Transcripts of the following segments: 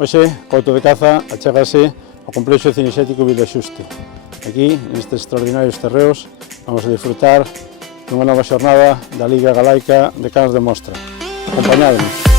Hoxe, Couto de Caza, achégase ao complexo cinexético Vilaxuste. Aquí, nestes extraordinarios terreos, vamos a disfrutar dunha nova xornada da Liga Galaica de Cans de Mostra. Acompañádemos.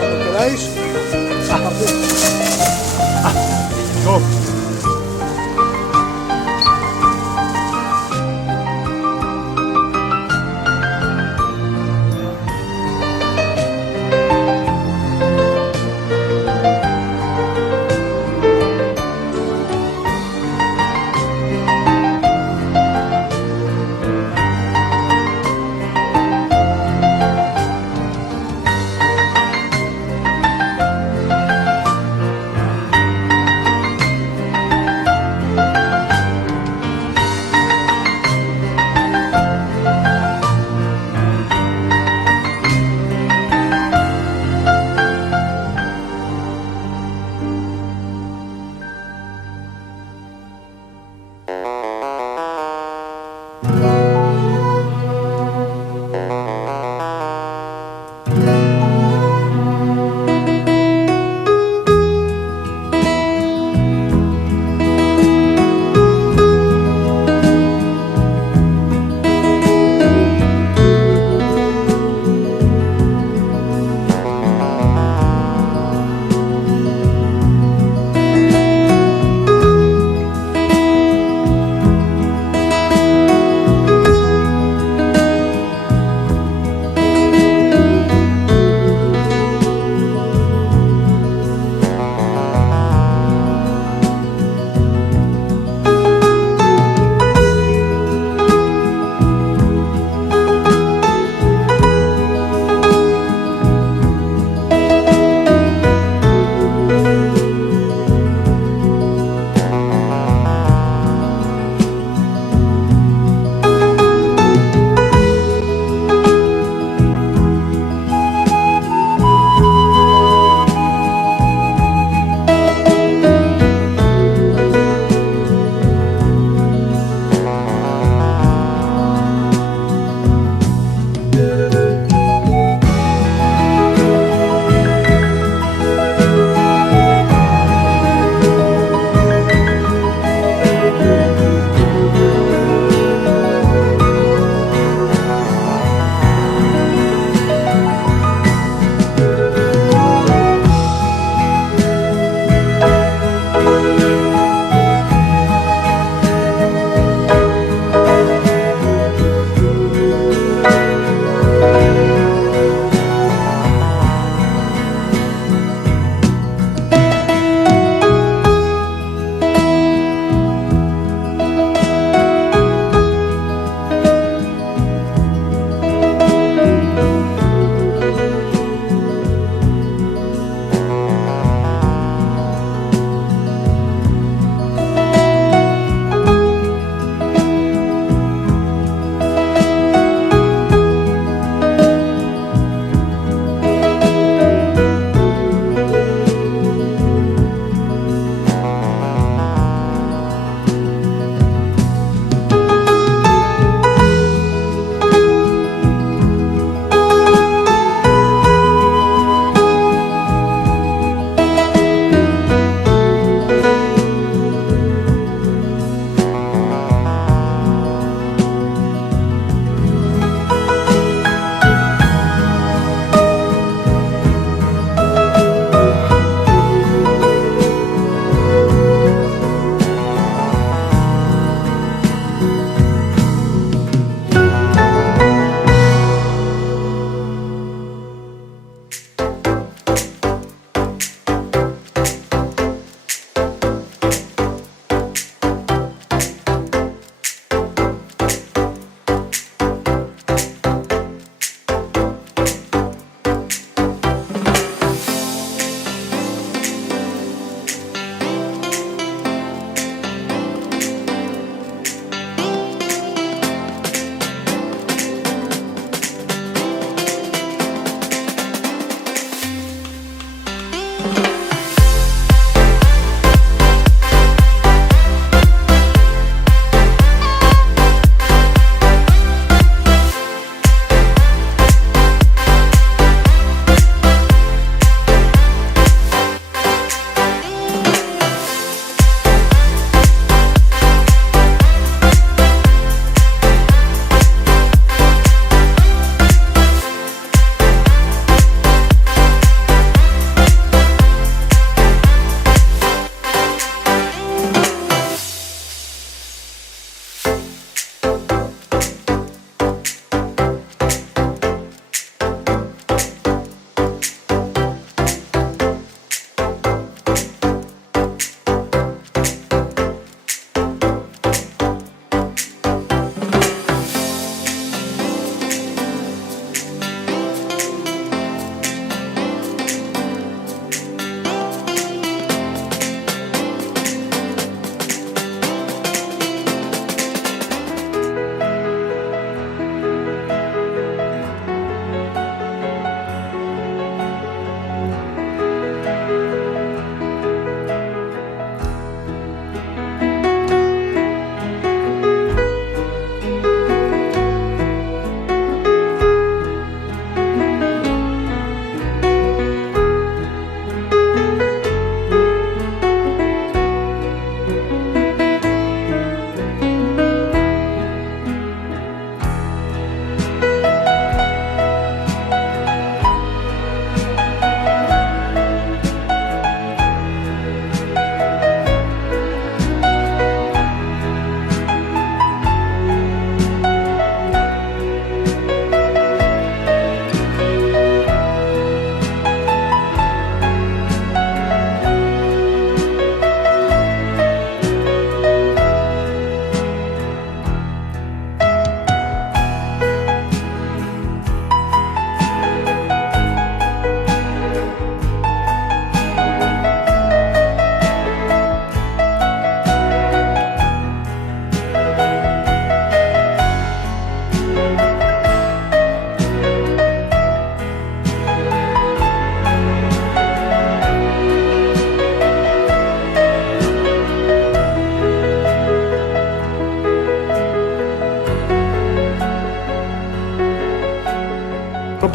Cuando queráis. Go.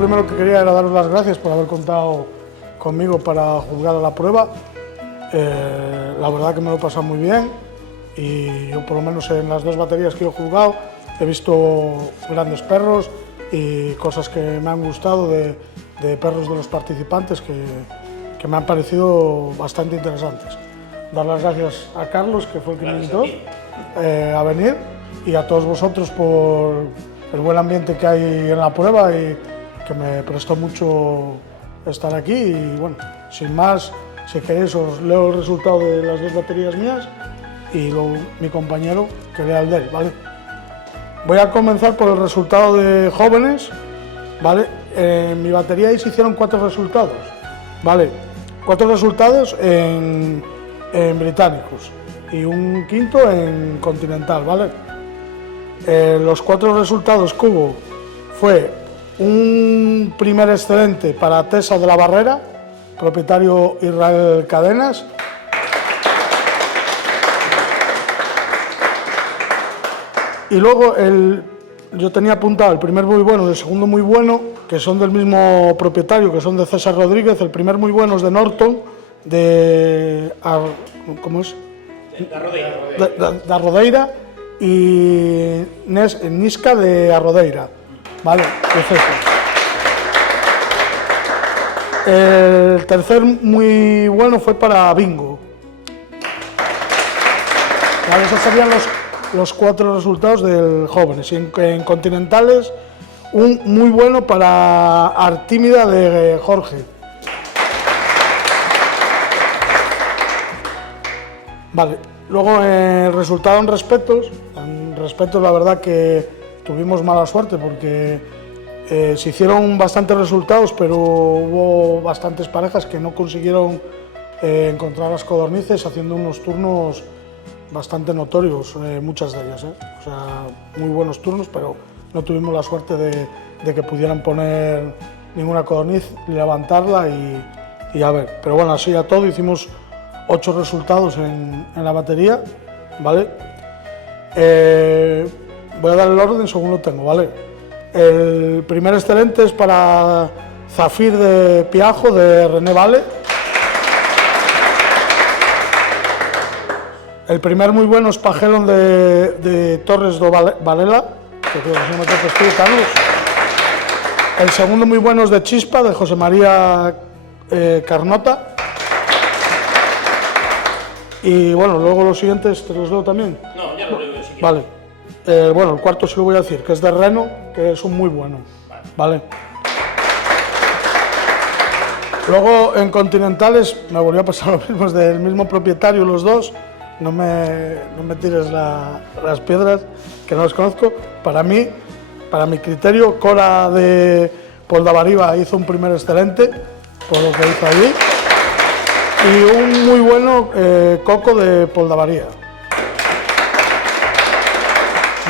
primero que quería era daros las gracias por haber contado conmigo para juzgar a la prueba. La verdad que me lo he pasado muy bien y yo por lo menos en las 2 baterías que he juzgado he visto grandes perros y cosas que me han gustado de perros de los participantes que me han parecido bastante interesantes. Dar las gracias a Carlos, que fue el que me invitó a venir, y a todos vosotros por el buen ambiente que hay en la prueba y que me prestó mucho estar aquí. Y bueno, sin más, si queréis os leo el resultado de las 2 baterías mías y luego mi compañero que lea el de él, ¿vale? Voy a comenzar por el resultado de jóvenes, ¿vale? En mi batería ahí se hicieron 4 resultados, ¿vale? 4 resultados en británicos y un quinto en continental, ¿vale? Los 4 resultados que hubo fue un primer excelente para Tesa de la Barrera, propietario Israel Cadenas. Y luego yo tenía apuntado el primer muy bueno y el segundo muy bueno, que son del mismo propietario, que son de César Rodríguez. El primer muy bueno es de Norton, ¿cómo es? De Arrodeira, y Nisca de Arrodeira, ¿vale? De César. El tercer muy bueno fue para Bingo. ¿Vale? Esos serían los 4 resultados del jóvenes. Y en continentales, un muy bueno para Artímida de Jorge. Vale, luego el resultado en respetos la verdad que tuvimos mala suerte porque se hicieron bastantes resultados, pero hubo bastantes parejas que no consiguieron encontrar las codornices haciendo unos turnos bastante notorios, muchas de ellas, o sea, muy buenos turnos, pero no tuvimos la suerte de que pudieran poner ninguna codorniz, levantarla y a ver. Pero bueno, así a todo hicimos 8 resultados en la batería, ¿vale? Voy a dar el orden según lo tengo, ¿vale? El primer excelente es para Zafir de Piajo, de René Vale. El primer muy bueno es Pajelon de Torres do Valela, que creo que se me toca estudio, Carlos. El segundo muy bueno es de Chispa, de José María Carnota. Y bueno, luego los siguientes, ¿te los leo también? No, ya lo leo si quieres. Vale. Bueno, el cuarto sí lo voy a decir, que es de Reno, que es un muy bueno. Vale. Luego en continentales me volvió a pasar lo mismo, es del mismo propietario los dos. No me tires las piedras, que no los conozco. Para mi criterio, Cora de Poldavariba hizo un primer excelente, por lo que hizo allí. Y un muy bueno Coco de Poldavaría.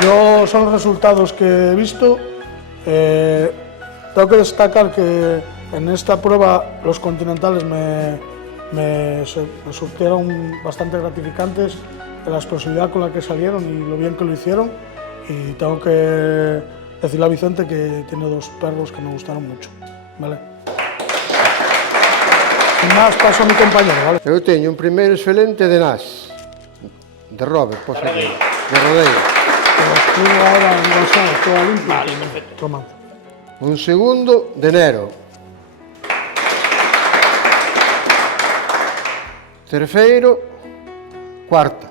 Yo son los resultados que he visto. Tengo que destacar que en esta prueba los continentales me surtieron bastante gratificantes de la explosividad con la que salieron y lo bien que lo hicieron. Y tengo que decirle a Vicente que tiene 2 perros que me gustaron mucho, ¿vale? Sin más, paso a mi compañero, ¿vale? Eu teño un primeiro excelente de Nas, de Robert, por favor, de Rodeiro. Pero escribo ahora en WhatsApp, todo limpio. Vale, perfecto. Toma. Un segundo de Nero. Terceiro, cuarta.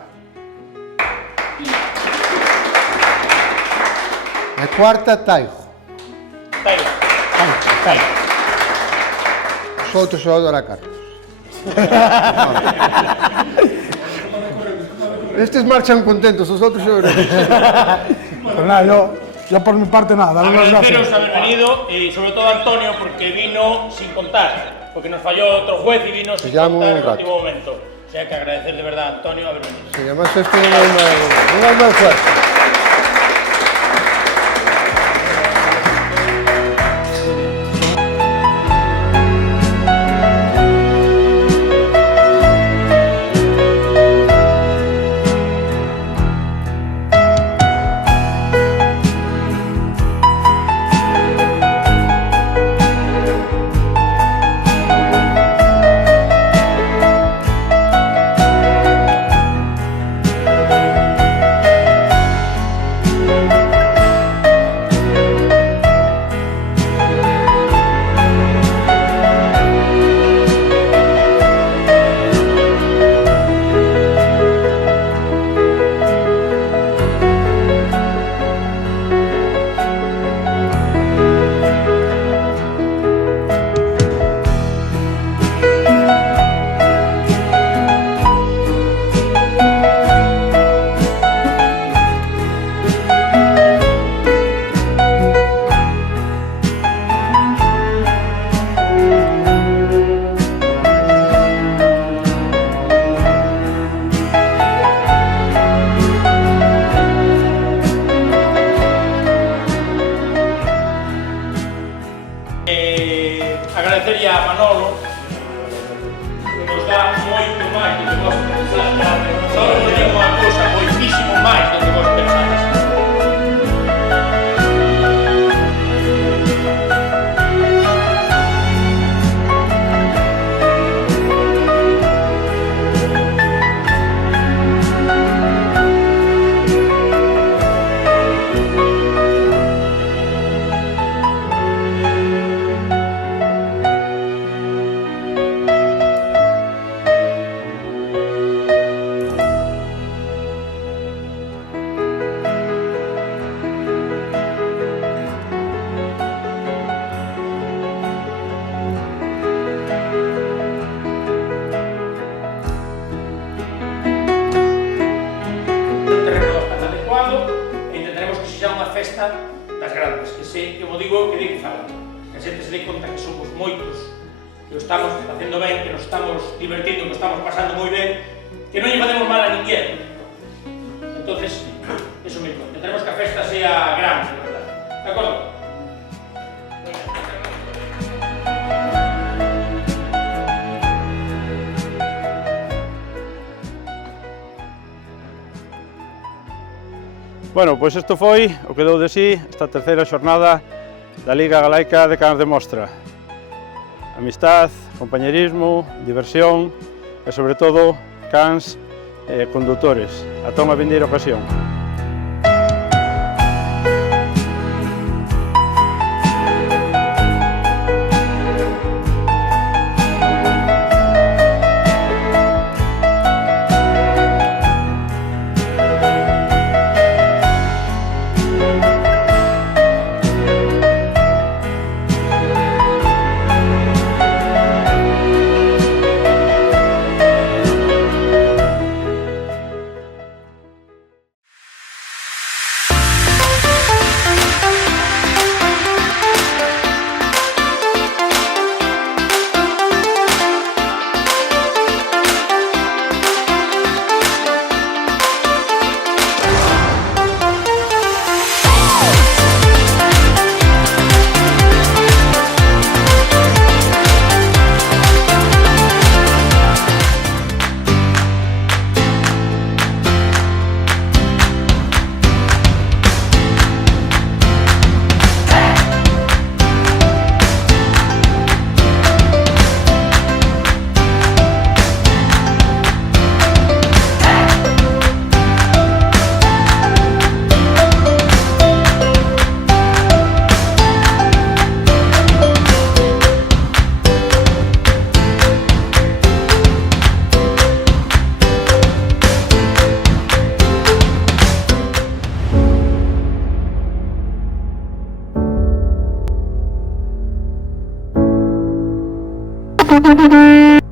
A cuarta, Taijo. Taigo. Os outros só do Carlos. Estes marchan contentos, os outros só Pues nada, yo por mi parte nada, darle las Agradeceros gracias. haber venido y sobre todo a Antonio porque vino sin contar, porque nos falló otro juez y vino sin llamo contar un en el rato. último momento. O sea que agradecer de verdad a Antonio haber venido. Se además esto non é máis fuerte. agradecerlle a Manolo, que nos dá moito máis do que vos pensades. Só vos digo unha cousa, moitísimo máis do que vos pensades. Das grandes, que sei, que mo digo, que digo falando. Que a xente se dé conta que somos moitos, que o estamos facendo ben, que nos estamos divertindo, que o estamos pasando moi ben, que non lle facemos mal a ninguén. Entonces, eso mismo, que tenemos que a festa sea grande, de verdad. De acordo? Bueno, pois isto foi o que deu de sí esta terceira xornada da Liga Galaica de Cans de Mostra. Amistad, compañerismo, diversión e, sobre todo, cans e condutores. Ata unha vindeira ocasión. Thank you.